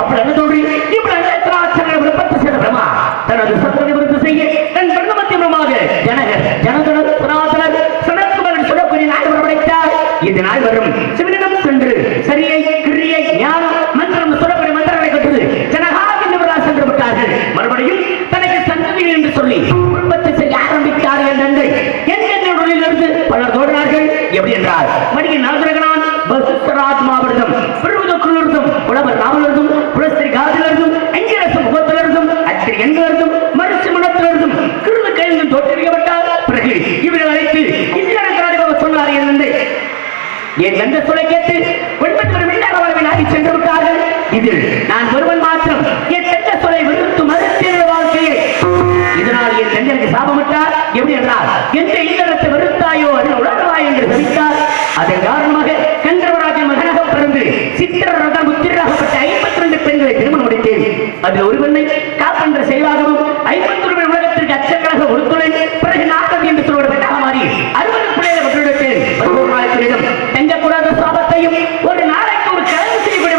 அப்படி என்ன சொல்றீ? இப்படி அனைத்து விருப்பத்தை செய்த பிரமா தனது சந்ததி விருத்து செய்ய தன் பிரம்மத்தியமாக ஜனகர் ஜனகர் சனாதனர் சனத்குமாரன் சொல்லக்கூடிய நாள் வரவழைத்தார். இந்த நாள் வரும் சிவனிடம் சென்று சரியை கிரியை ஞானம் மந்திரம் சொல்லக்கூடிய மந்திரங்களை கற்று ஜனகா என்று சென்று விட்டார்கள். மறுபடியும் தனக்கு சந்ததி என்று சொல்லி குடும்பத்தை செய்ய ஆரம்பித்தார்கள் என்று எங்கிருந்து பலர் தோன்றினார்கள். எப்படி என்றால் மடியின் நாகரகனான் வசுத்தராத்மாவிரதம் பெருவதற்குள்ளிருந்தும் புலவர் நாவலிருந்தும் புலஸ்திரி காதிலிருந்தும் அங்கிரசம் முகத்திலிருந்தும் அத்திரி எண்ணிலிருந்தும் மறுச்சு மனத்திலிருந்தும் கிருது கையிலும் தோற்றுவிக்கப்பட்டார். பிறகு இவர்கள் அழைத்து இந்தியாவுக்கு சொன்னார் என்று என் எந்த சொல்லை கேட்டு ஆகி சென்று விட்டார்கள். இதில் நான் ஒருவன் மாற்றம் என் சென்ற சொல்லை வெறுத்து மறுத்தேற வாழ்க்கையை இதனால் என் செஞ்சனுக்கு சாபமிட்டார். எப்படி என்றால் எந்த இல்லறத்தை வெறுத்தாயோ அதில் உலகவாய் என்று தெரிவித்தார். அதன் காரணமாக கந்தவராஜன் மகனாக பிறந்து சித்திரரதம் உத்திராகப்பட்ட 52 பெண்களை திருமணம் முடித்தேன். அதில் ஒரு பெண்ணை காப்பென்ற செய்வாகவும் 51 உலகத்திற்கு அச்சங்களாக ஒருத்துடன் பிறகு நாகம் என்று சொல்வது பெண்ணாக மாறி 60 பிள்ளைகளை பெற்றெடுத்தேன். தங்கக்கூடாத சாபத்தையும் ஒரு நாளைக்கு ஒரு கலந்து செய்யக்கூடிய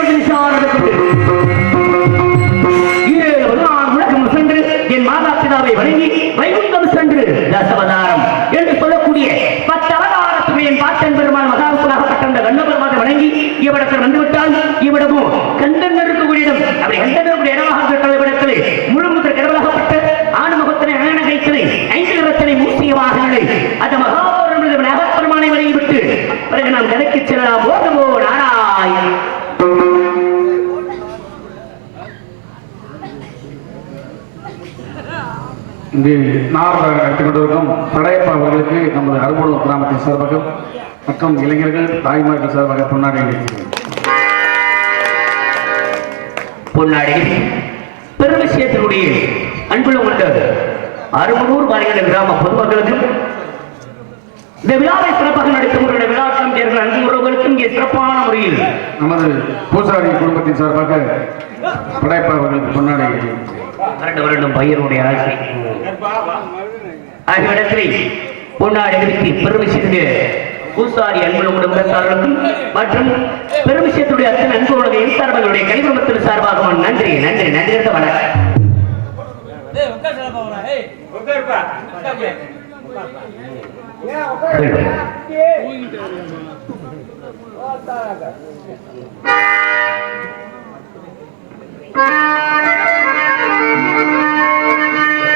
சென்று என் மாதா பிதாவை வணங்கி வைகுண்டம் சென்று தசவதாரம் என்று சொல்லக்கூடிய 10 அவதாரத்துக்கு என் பாட்டன் பெருமாள் மகாவுக்குள்ளாகப்பட்ட அந்த கண்ணபெருமானை வணங்கி இவ்விடத்தில் வந்துவிட்டால் இவ்விடமும் கண்டன் இருக்கக்கூடிய இடம் அப்படி கண்டன் இருக்கக்கூடிய இடமாக இடத்திலே முழு முதல் கடவுளாகப்பட்ட ஆணுமுகத்தினை அணகைத்தனை 5 நிறத்தினை மூசிய வாகனங்களை அந்த மகாபெருமான் நகப்பெருமானை வணங்கிவிட்டு பிறகு நாம் கதைக்கு செல்லலாம். ஓதமோ நாராயண். இங்கு நாரதர் எடுத்துக் கொண்டிருக்கும் படையப்பா அவர்களுக்கு நமது அருகோடு கிராமத்தின் சார்பாக மற்றும் இளைஞர்கள் தாய்மார்கள் சார்பாக பொன்னாடி பொன்னாடி பெருமிஷயத்தினுடைய அன்புள்ள கொண்ட அருமனூர் மாநில கிராம பொதுமக்களுக்கும் இந்த விழாவை சிறப்பாக நடத்தக்கூடிய விழாக்கம் சேர்ந்த அன்பு உறவுகளுக்கும் இங்கே சிறப்பான முறையில் நமது பூசாரி குடும்பத்தின் சார்பாக படையப்பா அவர்களுக்கு பொன்னாடி வருடம் பையனுடைய ஆசை ஆகியவற்றில் பொன்னாடி நிறுத்தி பெருமிஷத்துக்கு பூசாரி அன்புள்ள குடும்பத்தார்களுக்கும் மற்றும் பெருமிஷத்துடைய அத்தனை அன்புடைய சார்பர்களுடைய கனிமத்தின் சார்பாக நன்றி நன்றி நன்றி வணக்கம்.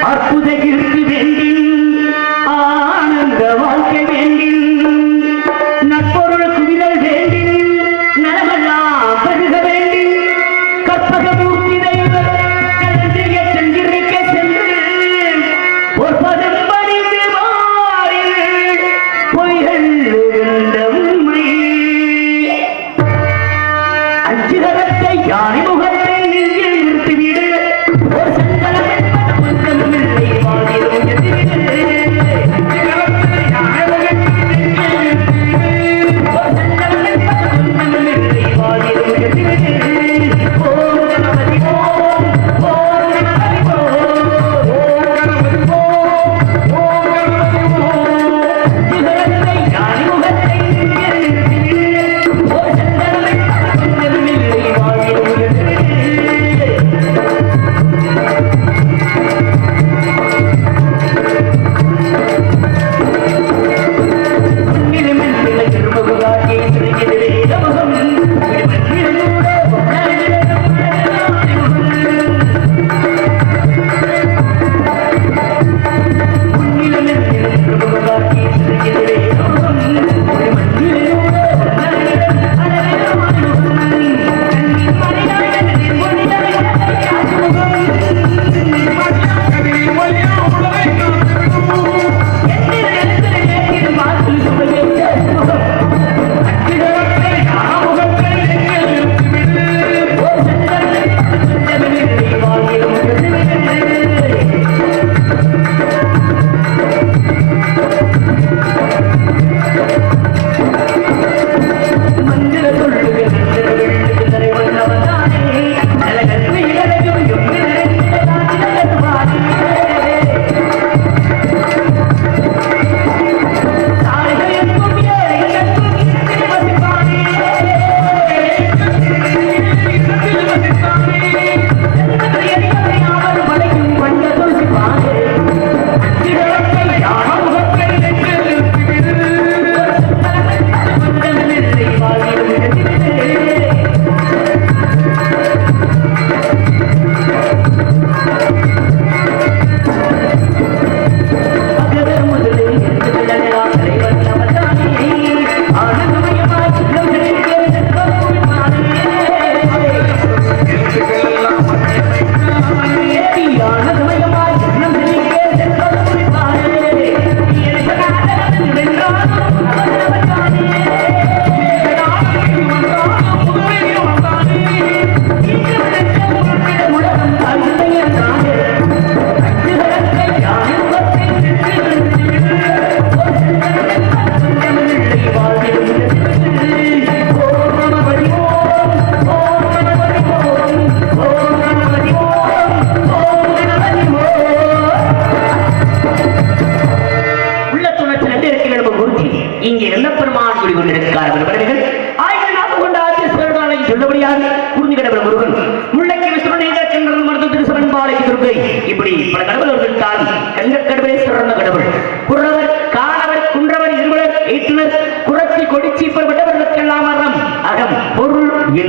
அற்புத கீர்த்தி வேண்டின் ஆனந்த வாழ்க்கை வேண்டின் நற்பொருள் குவிதல் வேண்டின் நலமெல்லாம் பெருக வேண்டின் கற்பகமூர்த்தி தெய்வம் கலந்திய சென்றிருக்க சென்று ஒரு பதம் பணிந்து மாறில் பொய்கள் இருந்த உண்மை அஞ்சுகரத்தை யானை முகத்தை நெஞ்சில் நிறுத்திவிடு ஒரு சங்கலம்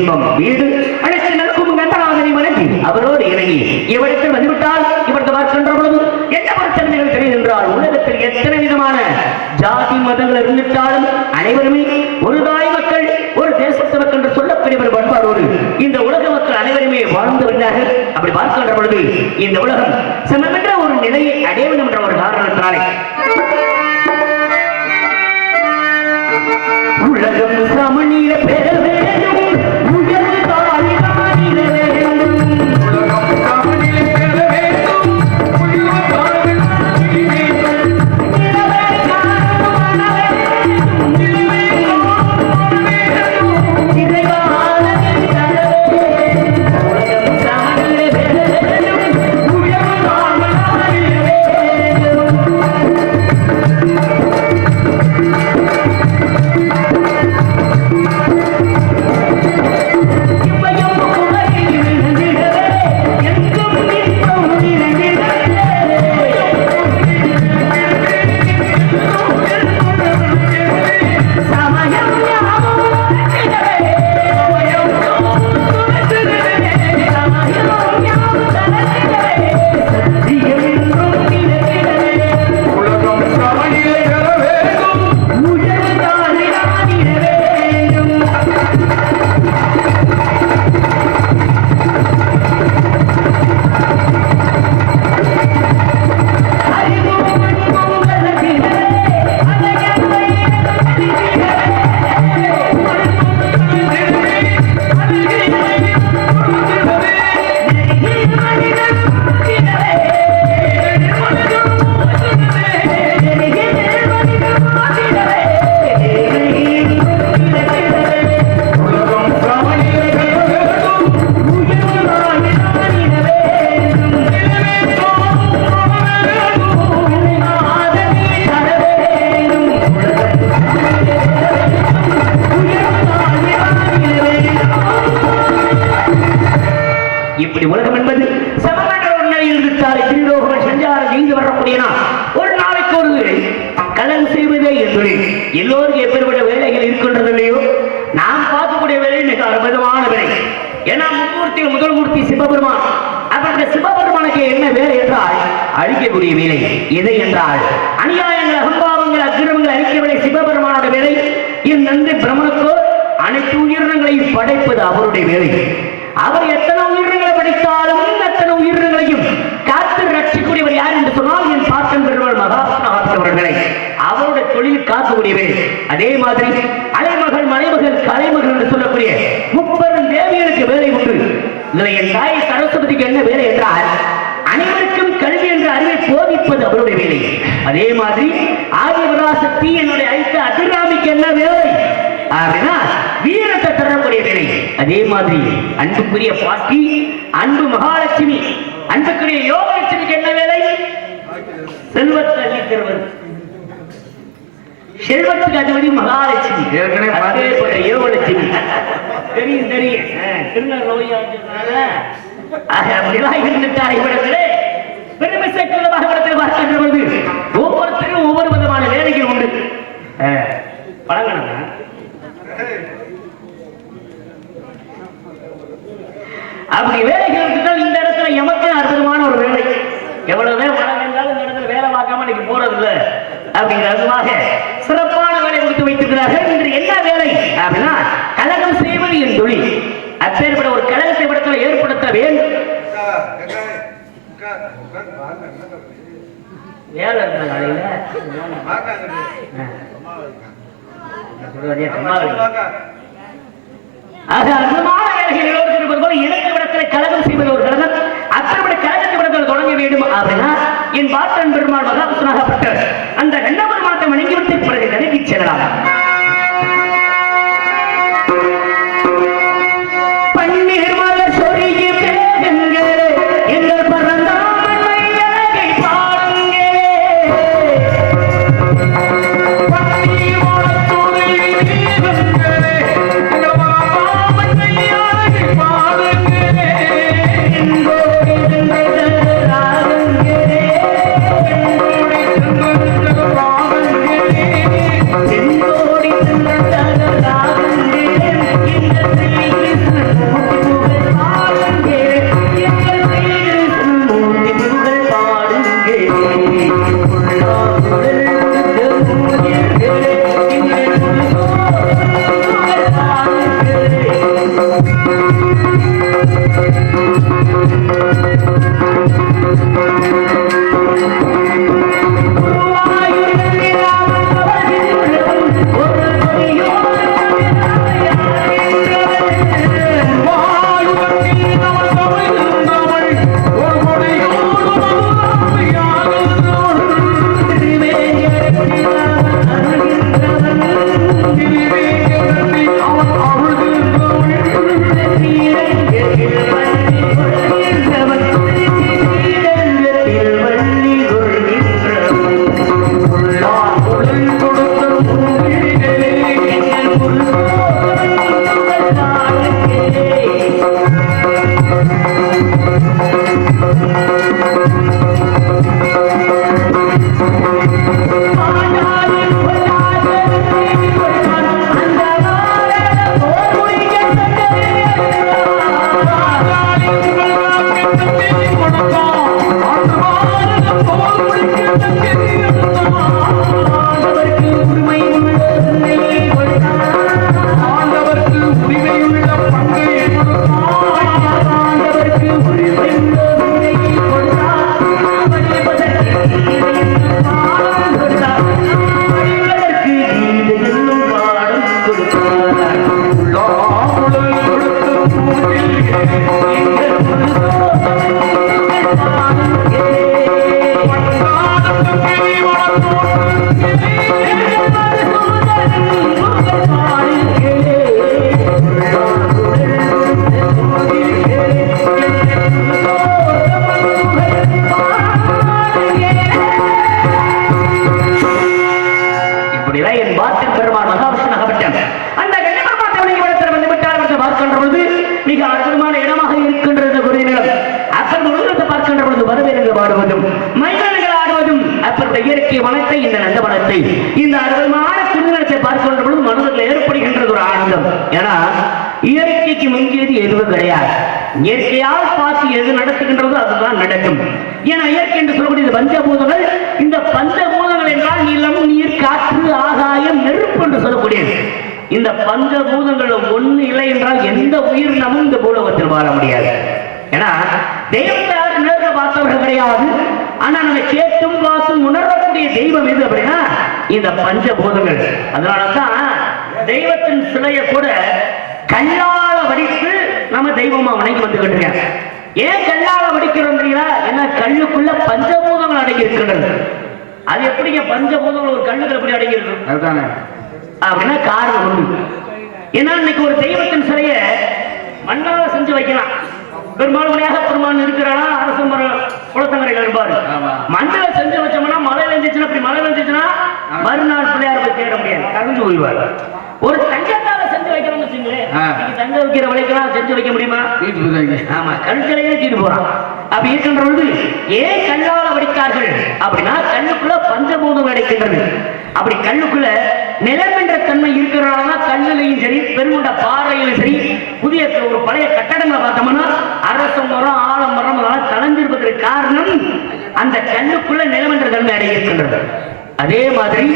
இன்பம் வீடு அழைத்து நடக்கும் கந்தநாதனை வணங்கி அவரோடு இறங்கி இவரிடத்தில் வந்துவிட்டால் இவரது பார்க்கின்ற பொழுது என்ன பிரச்சனைகள் தெரியும் என்றால் உலகத்தில் எத்தனை விதமான ஜாதி மதங்கள் இருந்துவிட்டாலும் அனைவருமே ஒரு தாய் மக்கள் ஒரு தேசத்து மக்கள் என்று சொல்லக்கூடிய ஒரு பண்பாடோடு இந்த உலக மக்கள் அனைவருமே வாழ்ந்து வந்தார்கள். அப்படி பார்க்கின்ற பொழுது இந்த உலகம் சமமென்ற ஒரு நிலையை அடைய வேண்டும் என்ற ஒரு காரணத்தினாலே உலகம் சமநில பெற வேண்டும் உயர்வு தாழ்வு காணிட வேண்டும் உலகம் சமநிலை பெற வேண்டும் உயர்வு தாழ்வு காணிட வேண்டும் நிலவே காண வேண்டும் நிலவே காண வேண்டும் இறைவானதில் தரவே உலகம் சமநிலை பெற வேண்டும் உயர்வு தாழ்வு காணிட வேண்டும். இப்படி உலகம் என்பது சமமான ஒரு நிலையில் இருந்தாலே திரிலோகம் செஞ்சாலும் நீங்க வரக்கூடிய ஒரு நாளைக்கு ஒரு கலன் செய்வதே என்று எல்லோருக்கும் எப்பேற்பட்ட வேலைகள் இருக்கின்றது இல்லையோ நாம் பார்க்கக்கூடிய வேலை மிக அற்புதமான வேலை. ஏன்னா மும்மூர்த்தியில் முதல் மூர்த்தி சிவபெருமான். அப்படி சிவபெருமானுக்கு என்ன வேலை என்றால் அழிக்கக்கூடிய வேலை. எதை என்றால் அநியாயங்கள் அகம்பாவங்கள் அக்கிரமங்கள் அழிக்க வேலை சிவபெருமானோட வேலை. இந்த பிரம்மனுக்கோ அனைத்து உயிரினங்களையும் படைப்பது அவருடைய வேலை. அவர் எத்தனை உயிரினங்களை படைத்தாலும் அத்தனை உயிரினங்களையும் காத்து ரட்சிக்கூடியவர் யார் என்று சொன்னால் என் பாட்டன் பெருமாள் மகாத்மாவர்களை அவருடைய தொழில் காக்கக்கூடியவர். அதே மாதிரி அலைமகள் மலைமகள் கலைமகள் என்று சொல்லக்கூடிய முப்பெரும் தேவியருக்கு வேலை உண்டு. இதுல என் தாய் சரஸ்வதிக்கு என்ன வேலை என்றால் அனைவருக்கும் கல்வி என்ற அறிவை போதிப்பது அவருடைய வேலை. அதே மாதிரி ஆதிபராசக்தி என்னுடைய ஐத்த அதிராமிக்கு என்ன வேலை அப்படின்னா வீரத்தை தரக்கூடிய வேலை. அதே மாதிரி அன்புக்குரிய பாட்டி அன்பு மகாலட்சுமி அன்புக்குரிய யோகலட்சுமிக்கு என்ன வேலை? செல்வத்தை அள்ளி தருவது. செல்வத்துக்கு அதிபதி மகாலட்சுமி யோகலட்சுமி தெரியும் தெரியும் அப்படிலாம் இருந்துட்டார். இவ்விடத்திலே பெருமை சேர்க்கிறதாக இடத்தில் பார்க்கின்ற பொழுது ஒவ்வொருத்தரும் ஒவ்வொரு விதமான வேலைகள் உண்டு. பழங்கணும் அப்படி வேலைகள் இருந்தால் இந்த இடத்துல எமக்கு அற்புதமான ஒரு வேலை. எவ்வளவுதான் மழை இருந்தாலும் இந்த இடத்துல வேலை பார்க்காம இன்னைக்கு போறது இல்லை அப்படிங்கிறதுமாக சிறப்பான வேலை கொடுத்து வைத்திருக்கிறார்கள். இன்று என்ன வேலை அப்படின்னா கலகம் செய்வது என் தொழில். அப்பேற்பட்ட ஒரு கலகத்தை இடத்துல ஏற்படுத்த வேண்டும். வேலை இருக்கிற காலையில கலகம் செய்வது ஒரு கலகம். அத்தனை கலகத்தை விடத்தில் தொடங்க வேண்டும் அப்படின்னா என் பாட்டன் பெருமாள் மகாபுத்தனாகப்பட்ட அந்த கண்ணபெருமானத்தை வணங்கிவிட்டு பிறகு கதைக்கு செல்லலாம். Oh இயற்கை வனத்தை இந்த நந்தவனத்தை இந்த அற்புதமான திருநிலத்தை பார்க்கின்ற பொழுது மனதில் ஏற்படுகின்றது ஒரு ஆனந்தம். ஏன்னா இயற்கைக்கு மிஞ்சியது எதுவும் கிடையாது. இயற்கையால் பார்த்து எது நடத்துகின்றதோ அதுதான் நடக்கும். ஏன்னா இயற்கை என்று சொல்லக்கூடிய பஞ்சபூதங்கள், இந்த பஞ்சபூதங்கள் என்றால் நிலம், நீர், காற்று, ஆகாயம், நெருப்பு என்று சொல்லக்கூடியது. இந்த பஞ்சபூதங்கள் ஒண்ணு இல்லை என்றால் எந்த உயிரினமும் இந்த பூலோகத்தில் வாழ முடியாது. ஏன்னா தெய்வத்தை நேர்ல பார்த்தவர்கள் கிடையாது. ஆனா நம்ம கேட்டும் பார்த்தும் உணரக்கூடிய தெய்வம் எது அப்படின்னா இந்த பஞ்சபூதங்கள். அதனாலதான் தெய்வத்தின் சிலையை கூட கல்லால வடித்து நம்ம தெய்வமா வணங்கி வந்துகிட்டு இருக்கோம். ஏன் கல்லால வடிக்கிறோம் தெரியுங்களா? ஏன்னா கல்லுக்குள்ள பஞ்சபூதங்கள் அடங்கி இருக்கின்றது. அது எப்படிங்க பஞ்சபூதங்கள் ஒரு கல்லுக்கு எப்படி அடங்கி இருக்கு அப்படின்னா காரணம் உண்டு. ஏன்னா இன்னைக்கு ஒரு தெய்வத்தின் சிலையை மண்ணால செஞ்சு வைக்கலாம். பெரும்பான்மையாக பெருமான் இருக்கிறானா அரசு குளத்தங்கரையில் இருப்பாரு. மண்ணில செஞ்சு வச்சோம்னா மழை வெஞ்சிச்சுன்னா, அப்படி மழை வெஞ்சிச்சுன்னா மறுநாள் பிள்ளையார போய் தேட முடியாது, கரைஞ்சு போயிடுவார். ஒரு தங்கத்தால செஞ்சு வைக்கிறோம்னு வச்சுங்களேன், தங்க வைக்கிற விலைக்கெல்லாம் செஞ்சு வைக்க முடியுமா? ஆமா, கல்களையே தீட்டு போறான். அப்படி இருக்கின்ற பொழுது ஏன் கல்லால வடித்தார்கள் அப்படின்னா கல்லுக்குள்ள பஞ்சபூதம் அடைக்கின்றது. அப்படி கல்லுக்குள்ள நிலம் என்ற தன்மை இருக்கிறனாலதான் கல்லுலையும் சரி, பெருமுண்ட பாறையிலும் சரி, புதிய ஒரு பழைய கட்டடங்களை பார்த்தோம்னா அரச மரம், ஆலமரம் கலந்திருப்பதற்கு காரணம் அந்த கல்லுக்குள்ள நிலம் என்ற தன்மை அடங்கியிருக்கின்றது. அதே மாதிரி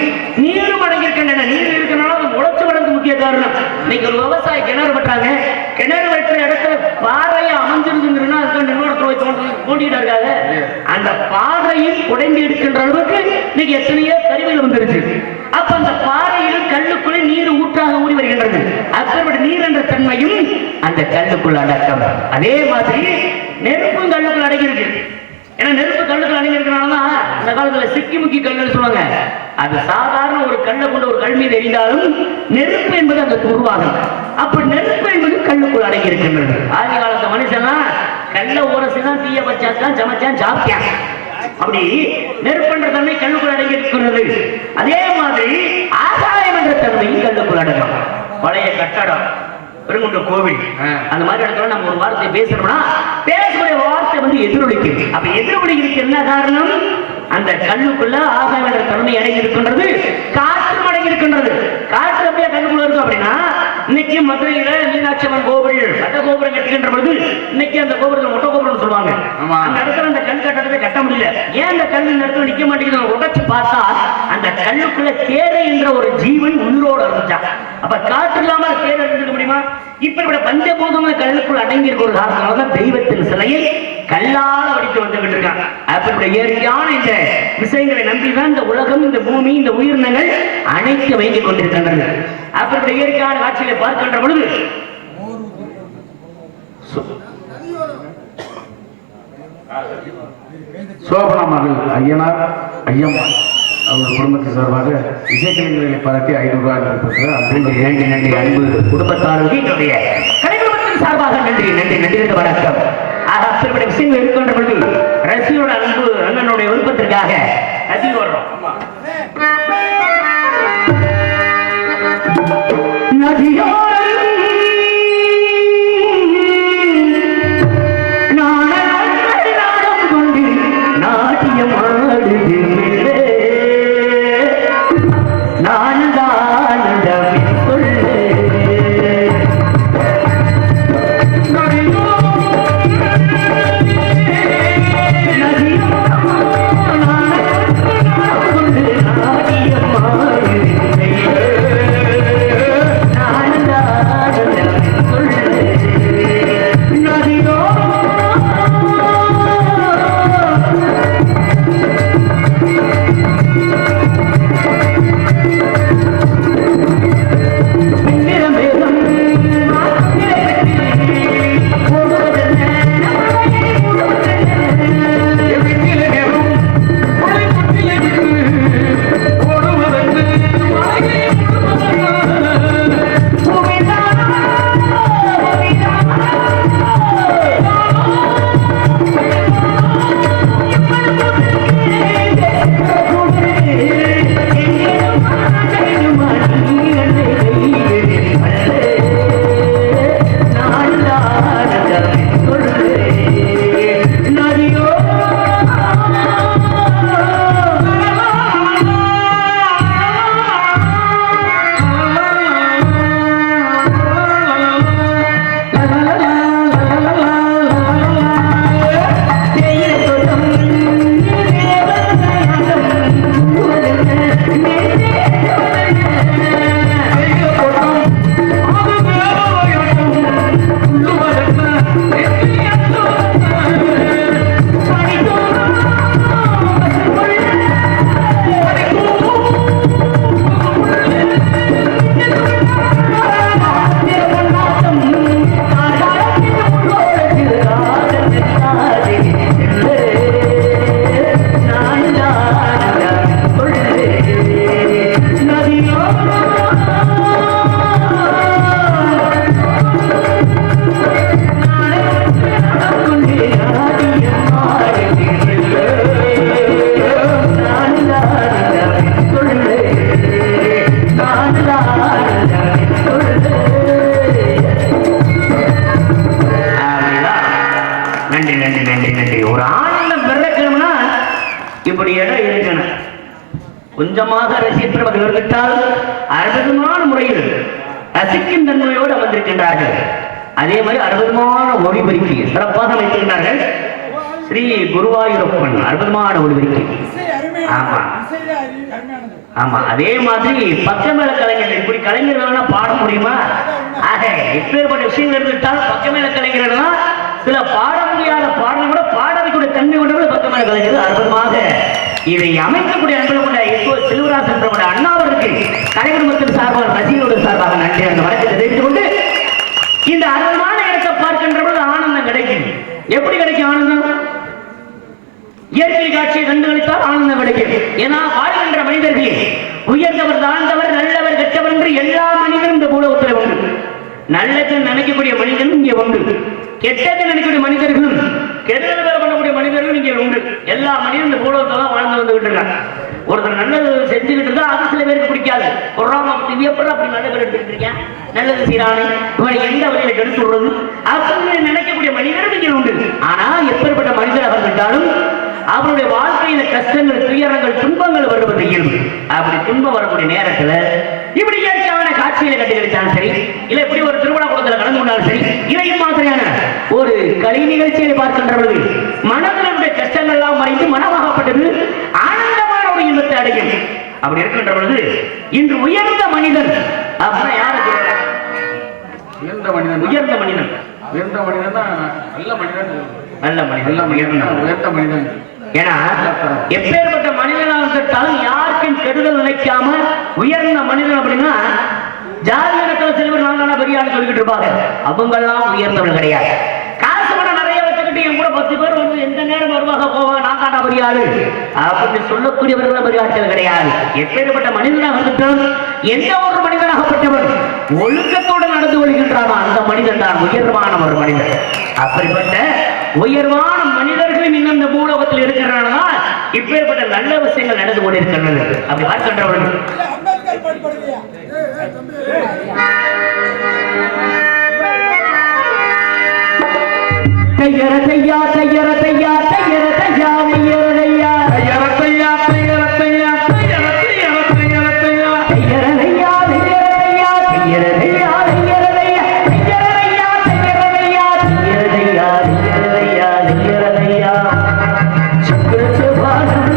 நீரும் அடங்கியிருக்கின்றன. நீர் இருக்கிறனால அது முளைச்சு வளர்ந்து முக்கிய காரணம். இன்னைக்கு ஒரு விவசாய கிணறு வெட்டுறாங்க, கிணறு வெட்டுற இடத்துல பாறையை அமைஞ்சிருந்துன்னா அதுக்கு நிறுவனத்தில் வச்சு தோண்டிட்டு இருக்காங்க. அந்த பாறையில் உடைந்து எடுக்கின்ற அளவுக்கு இன்னைக்கு எத்தனையோ கருவிகள் வந்துருச்சு. அப்ப அந்த பாறையில் கல்லுக்குள்ளே நீர் ஊற்றாக ஊறி வருகின்றது. அப்படி நீர் என்ற தன்மையும் அந்த கல்லுக்குள் அடக்கம். அதே மாதிரி நெருப்பும் கல்லுக்குள் அடங்கி இருக்கு. ஏன்னா நெருப்பு கல்லுக்குள் அடங்கி இருக்கிறனாலதான் அந்த காலத்துல சிக்கி முக்கி கல்லுன்னு சொல்லுவாங்க. அது சாதாரண ஒரு கல்லை கொண்டு ஒரு கல் மீது எரிந்தாலும் நெருப்பு என்பது அந்த உருவாகும். அப்ப நெருப்பு என்பது கல்லுக்குள் அடங்கி இருக்கின்றது. ஆதி காலத்து மனுஷன்லாம் கல்ல உரசிதான், தீய வச்சாத்தான், சமைச்சான், சாப்பிட்டான். அப்படி நெருப்புன்ற தன்மை கல்லுக்குள் அடங்கி இருக்கிறது. அதே மாதிரி ஆகாயம் என்ற தன்மையும் கல்லுக்குள் அடங்கும். பழைய கட்டடம், பெருங்குன்ற கோவில், அந்த மாதிரி இடத்துல நம்ம ஒரு வார்த்தை பேசுறோம்னா பேசக்கூடிய வார்த்தை வந்து எதிரொலிக்குது. அப்ப எதிரொலிக்கு என்ன காரணம்? அந்த கல்லுக்குள்ள ஆகாயம் என்ற தன்மை அடங்கி இருக்கின்றது, காற்று அடங்கி இருக்கின்றது. காற்று எப்படியா கண்ணுக்குள்ள இருக்கும் அப்படின்னா இன்னைக்கு மதுரையில மீனாட்சி அம்மன் கோவில் கட்ட கோபுரம் கட்டுகின்ற பொழுது இன்னைக்கு அந்த கோபுரத்துல மொட்டை கோபுரம் சொல்லுவாங்க. அந்த இடத்துல அந்த கல் கட்டடத்தை கட்ட முடியல. ஏன் அந்த கல் இந்த இடத்துல நிக்க மாட்டேங்குது உடைச்சு பார்த்தா அந்த கல்லுக்குள்ள தேரை என்ற ஒரு ஜீவன் உயிரோடு இருந்துச்சா. அப்ப காற்று இல்லாம தேரை இருந்துக்க முடியுமா? இப்ப பஞ்சபூதங்களை கல்லுக்குள் அடங்கி இருக்கிற ஒரு காரணமாக தெய்வத்தின் சிலையை கல்லால வடித்து வந்துகிட்டு இருக்காங்க. அப்படி இயற்கையான இந்த விஷயங்களை நம்பிதான் இந்த உலகம், இந்த பூமி, இந்த உயிரினங்கள் அனைத்து வைத்துக் கொண்டிருக்கின்றன. அப்படி இயற்கையான காட்சிகளை பார்க்கின்ற பொழுது சோபனா மகள் ஐயனார் ஐயம்மாள் அவர் குடும்பத்தின் சார்பாக இசைக்கலைஞர்களை பாராட்டி 500 ரூபாய் நன்றி நன்றி அன்பு குடும்பத்தாருக்கு என்னுடைய கலைக்குடும்பத்தின் சார்பாக நன்றி நன்றி நன்றி வணக்கம். அப்படி விஷயங்கள் இருக்கின்ற பொழுது ரசிகரோட அன்பு அண்ணனுடைய விருப்பத்திற்காக ரசி வர்றோம். இப்படி இடம் இருக்கணும். கொஞ்சமாக ரசிப்பவர்கள் வந்துவிட்டால் அற்புதமான முறையில் ரசிக்கும் தன்மையோடு அமர்ந்திருக்கின்றார்கள். அதே மாதிரி அற்புதமான ஒளிபெருக்கி சிறப்பாக வைத்திருக்கிறார்கள். ஸ்ரீ குருவாயூரப்பன் அற்புதமான ஒளிபெருக்கி. ஆமா ஆமா, அதே மாதிரி பக்கமேல கலைஞர்கள் இப்படி கலைஞர்கள் பாட முடியுமா? ஆக எப்பேற்பட்ட விஷயங்கள் இருந்துட்டால் பக்கமேல கலைஞர்கள் சில பாட முடியாத பாடல் கூட பாட வைக்கூடிய தன்மை கொண்டவர்கள் பக்கமேல கலைஞர்கள் அற்புதமாக இதை அமைக்கக்கூடிய அன்பு கொண்ட இப்போ செல்வராசன் அண்ணா அவருக்கு கலை குடும்பத்தின் சார்பாக ரசிகரோட சார்பாக நன்றி அந்த வழக்கத்தை தெரிந்து கொண்டு இந்த அற்புதமான இடத்தை பார்க்கின்ற பொழுது ஆனந்தம் கிடைக்கும். எப்படி கிடைக்கும் ஆனந்தம்? இயற்கை காட்சியை கண்டுகளித்தால் ஆனந்தம் கிடைக்கும். ஏன்னா வாழ்கின்ற மனிதர்கள் உயர்ந்தவர் தாழ்ந்தவர் நல்லவர் கெட்டவர் என்று எல்லா மனிதனும் இந்த பூலோகத்தில் உண்டு. நல்லதை நினைக்கக்கூடிய மனிதனும் இங்கே உண்டு, கெட்டதை நினைக்கக்கூடிய மனிதர்களும் கெடுதல் பண்ணக்கூடிய மனிதர்களும் இங்கே உண்டு. எல்லா மனிதனும் இந்த பூலோகத்தில் தான் வாழ்ந்து வந்துகிட்டு இருக்காங்க. ஒருத்தர் நல்லது செஞ்சுக்கிட்டு இருந்தா அது சில பேருக்கு பிடிக்காது. அப்படி நல்ல பேர் எடுத்துக்கிட்டு இருக்கேன், நல்லது சீரானே, இவனை எந்த வழியில கெடுத்து விடுறது அப்படின்னு நினைக்கக்கூடிய மனிதரும் இங்கே உண்டு. ஆனா எப்பேற்பட்ட மனிதர் அவர் விட்டாலும் அவருடைய வாழ்க்கையில கஷ்டங்கள், துயரங்கள், துன்பங்கள் வருவது இயல்பு. அப்படி துன்பம் வரக்கூடிய நேரத்துல இப்படி இயற்கையான காட்சி காட்சியில கட்டி கிடைச்சாலும் சரி, இல்ல இப்படி ஒரு திருவிழா கூடத்தில் கலந்து கொண்டாலும் சரி, இதை மாதிரியான ஒரு கலை நிகழ்ச்சியை பார்க்கின்ற பொழுது மனதினுடைய கஷ்டங்கள் எல்லாம் மறைந்து மனமாகப்பட்டது ஆனந்தமான ஒரு இன்பத்தை அடையும். அப்படி இருக்கின்ற பொழுது இன்று உயர்ந்த மனிதன் அப்படின்னா யாருக்கு? உயர்ந்த மனிதன். உயர்ந்த மனிதன். உயர்ந்த மனிதன் நல்ல மனிதன். நல்ல மனிதன். உயர்ந்த மனிதன். ஏன்னா எப்பேற்பட்ட மனிதனாக இருந்தாலும் யாருக்கும் கெடுதல் நினைக்காம உயர்ந்த மனிதன் அப்படின்னா ஜாதி இடத்துல சிலவர் நாங்க பெரிய ஆளு சொல்லிக்கிட்டு இருப்பாங்க. அவங்க எல்லாம் உயர்ந்தவர்கள் கிடையாது. காசு பணம் நிறைய வச்சுக்கிட்டு என் கூட 10 பேர் வந்து எந்த நேரம் வருவாங்க போவாங்க, நான் காட்டா பெரிய ஆளு அப்படின்னு சொல்லக்கூடியவர்கள் பெரிய ஆட்கள் கிடையாது. எப்பேற்பட்ட மனிதனாக இருந்துட்டாலும் எந்த ஒரு மனிதனாகப்பட்டவர் ஒழுக்கத்தோடு நடந்து கொள்கின்றானோ அந்த மனிதன் தான் உயர்வான ஒரு மனிதன். அப்படிப்பட்ட உயர்வான மனிதர்களும் இன்னும் இந்த பூலோகத்தில் இருக்கிறார்களா இப்பேற்பட்ட நல்ல விஷயங்கள் நடந்து கொண்டிருக்கின்றது. அப்படி பார்க்கின்றவர்கள் தையர தையா தையர தையா தையர தையா தையர தையா தையர தையா தையர தையா தையர தையா தையர தையா தையர தையா தையர தையா தையர தையா தையர தையா தையர தையா தையர தையா தையர தையா தையர தையா சுக்ரசுபானம்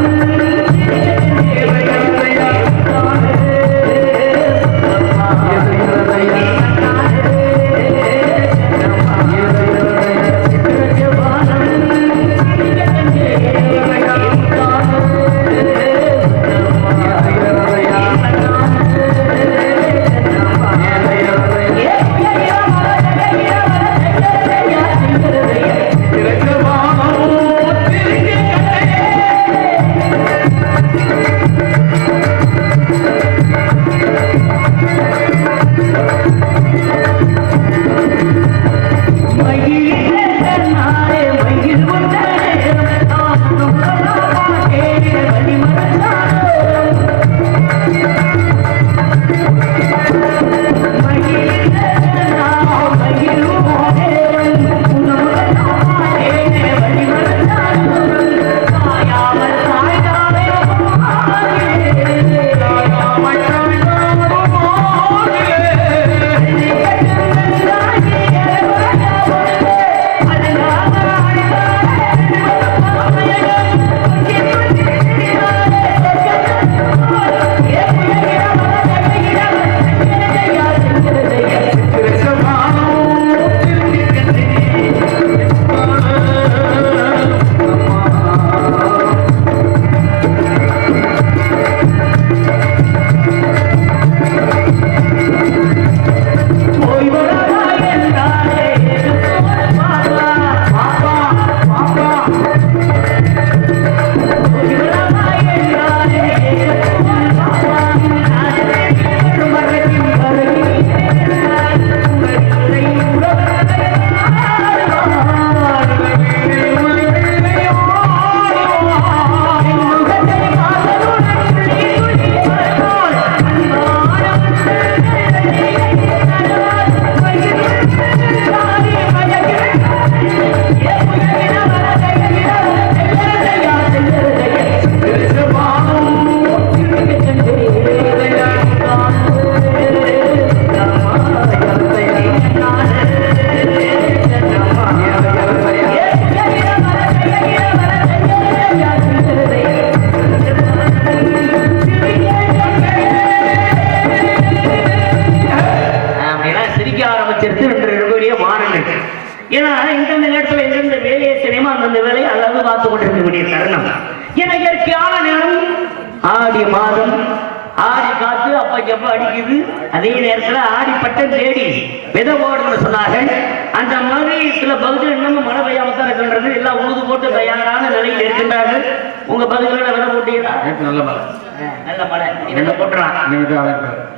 ஆடி மாதம் ஆடி காத்து அப்ப அடிக்குது. அதே நேரத்தில் ஆடி பட்டம் தேடி விதை போடுன்னு சொன்னார்கள். அந்த மாதிரி சில பகுதிகள் இன்னமும் மழை பெய்யாமத்தான் இருக்கின்றது. எல்லாம் உழுது போட்டு தயாரான நிலையில் இருக்கின்றார்கள். உங்க பகுதிகளில் விதை போட்டீங்களா? நல்ல மழை, நல்ல மழை என்ன போட்டுறான்.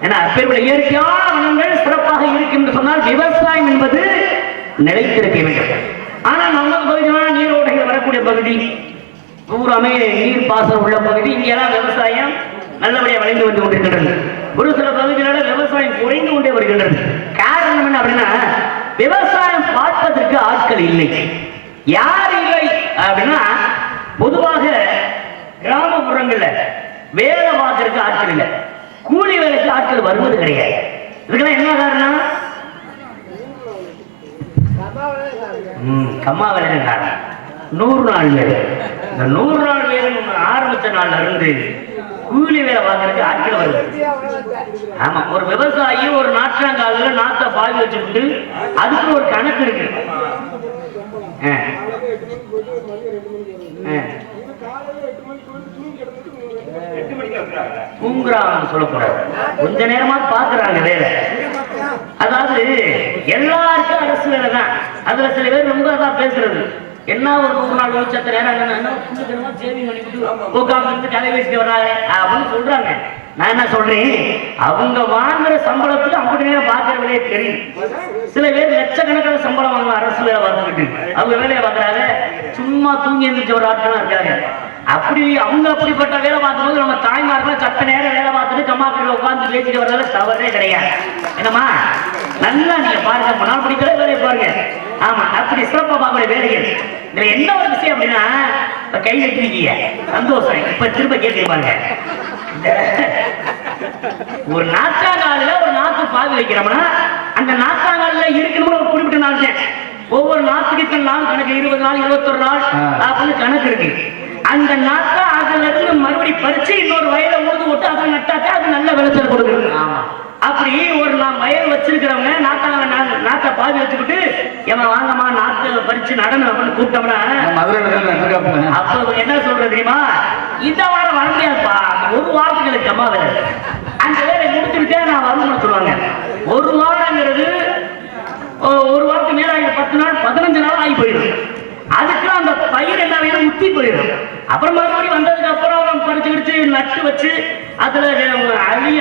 ஏன்னா அப்பேற்பட்ட இயற்கையான வளங்கள் சிறப்பாக இருக்கும் சொன்னால் விவசாயம் என்பது நிலைத்திருக்க வேண்டும். ஆனால் நம்ம பகுதியான நீரோடைகள் வரக்கூடிய பகுதி பூராமே நீர் பாசனம் உள்ள பகுதி. இங்கெல்லாம் விவசாயம் நல்லபடியாக வளைந்து வந்து கொண்டிருக்கின்றது. ஒரு சில பகுதிகளோட விவசாயம் குறைந்து கொண்டே வருகின்றது. காரணம் என்ன அப்படின்னா விவசாயம் பார்ப்பதற்கு ஆட்கள் இல்லை. யார் இல்லை அப்படின்னா பொதுவாக கிராமப்புறங்கள்ல வேலை பார்க்கறதுக்கு ஆட்கள் இல்லை, கூலி வேலைக்கு ஆட்கள் வருவது கிடையாது. இதுக்கெல்லாம் என்ன காரணம்? கம்மா வேலை காரணம். 100 நாள் வேலை. இந்த 100 நாள் வேலை ஆரம்பிச்ச நாள்ல இருந்து கூலி வேலை வாங்குறதுக்கு ஆட்கள் வருது. ஆமா, ஒரு விவசாயி ஒரு நாற்றாங்கால நாத்தை பாவி வச்சுக்கிட்டு அதுக்கு ஒரு கணக்கு இருக்கு. தூங்குறாங்கன்னு சொல்லக்கூடாது, கொஞ்ச நேரமா பாக்குறாங்க வேலை. அதாவது எல்லாருக்கும் அரசு வேலை தான். அதுல சில பேர் ரொம்ப தான் பேசுறது. என்ன ஒரு 100 நாள் உச்சத்தை நேரம் சேவிங் பண்ணிட்டு உட்கார்ந்து கலை வச்சுட்டு வர்றாங்க அப்படின்னு சொல்றாங்க. நான் என்ன சொல்றேன், அவங்க வாங்குற சம்பளத்துக்கு 50 நேரம் பாக்குற வேலையே தெரியும். சில பேர் லட்சக்கணக்கான சம்பளம் வாங்குவாங்க அரசு வேலை பார்த்துக்கிட்டு. அவங்க வேலையை பார்க்கறாங்க, சும்மா தூங்கி எழுந்திரிச்ச ஒரு ஆட்கள் இருக்காங்க. அப்படி அவங்க அப்படிப்பட்ட வேலை பார்க்கும்போது நம்ம தாய்மார்கள் சத்த நேரம் வேலை பார்த்துட்டு கம்மாக்கில் உட்கார்ந்து பேசிட்டு வர்றதால தவறே கிடையாது. என்னம்மா நல்லா நீங்க பாருங்க, மனால் பிடிக்கிற வேலையை பாருங்க. ஆமா, அப்படி சிறப்பா பார்க்கக்கூடிய வேலைகள். இதுல என்ன ஒரு விஷயம் அப்படின்னா, இப்ப கை வச்சிருக்கீங்க சந்தோஷம். இப்ப திரும்ப கேட்டு பாருங்க, ஒரு நாற்றாங்காலில ஒரு நாத்து பாவி வைக்கிறோம்னா அந்த நாற்றாங்காலில இருக்கணும்னு ஒரு குறிப்பிட்ட நாள். ஒவ்வொரு நாத்துக்கு இத்தனை நாள் கணக்கு, 20 நாள் 21 நாள் அப்படின்னு கணக்கு இருக்கு. அந்த நாட்டை அதுல இருந்து மறுபடி பறிச்சு இன்னொரு வயலை உழுது விட்டு அதை நட்டாக்கா அது நல்ல விளைச்சல் கொடுக்குது. அப்படி ஒரு நான் வயல் வச்சிருக்கிறவங்க நாட்டை பாதி வச்சுக்கிட்டு எவன் வாங்கம்மா நாட்டை பறிச்சு நடனம் அப்படின்னு கூப்பிட்டோம்னா அப்ப என்ன சொல்றது தெரியுமா, இந்த வாரம் வர முடியாதுப்பா, ஒரு வாரத்துக்கு அம்மா வேலை அந்த வேலை முடிச்சுக்கிட்டே நான் வரணும்னு சொல்லுவாங்க. ஒரு வாரங்கிறது ஒரு வாரத்துக்கு மேல 10 நாள் 15 நாள் ஆகி போயிடும். அதுக்கு அந்த பயிர் என்ன வேணும் முத்தி போயிடும். அப்புறம் மறுபடியும் வந்ததுக்கு அப்புறம் பறிச்சு நட்டு வச்சு அதுல